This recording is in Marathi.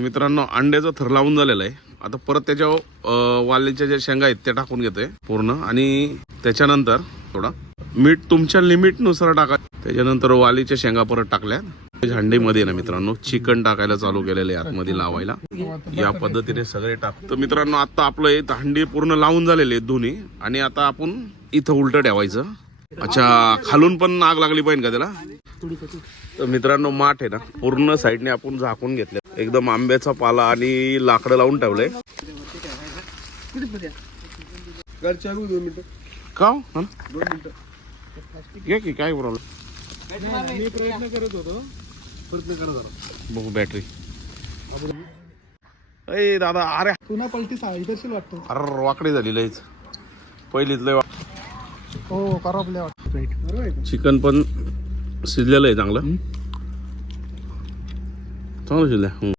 मित्रांनो अंड्याचं थर लावून झालेलं आहे. आता परत त्याच्यावर वालीच्या ज्या शेंगा आहेत त्या टाकून घेते पूर्ण आणि त्याच्यानंतर थोडा मीठ तुमच्या लिमिटनुसार टाका. त्याच्यानंतर वालीच्या शेंगा परत टाकल्या. हंडीमध्ये ना मित्रांनो चिकन टाकायला चालू केलेलं आहे आतमध्ये लावायला. या पद्धतीने सगळे टाकतो. मित्रांनो आता आपलं हे हंडी पूर्ण लावून झालेले आहेत दोन्ही आणि आता आपण इथं उलट ठेवायचं. अच्छा खालून पण आग लागली पाहिजे का त्याला. तर मित्रांनो माठ आहे ना पूर्ण साईडने आपण झाकून घेतले. एकदम आंब्याचा पाला आणि लाकडं लावून ठेवलंय. का घ्या की काय प्रॉब्लेम. मी प्रयत्न करत होतो बघू बॅटरी. अरे दादा अरे पुन्हा पलटी इथं वाटतो. अरे वाकडी झाली लयच पहिलीच लय. हो करपले वाटतं. चिकन पण शिजलेलं आहे चांगलं चांगलं शिजलं.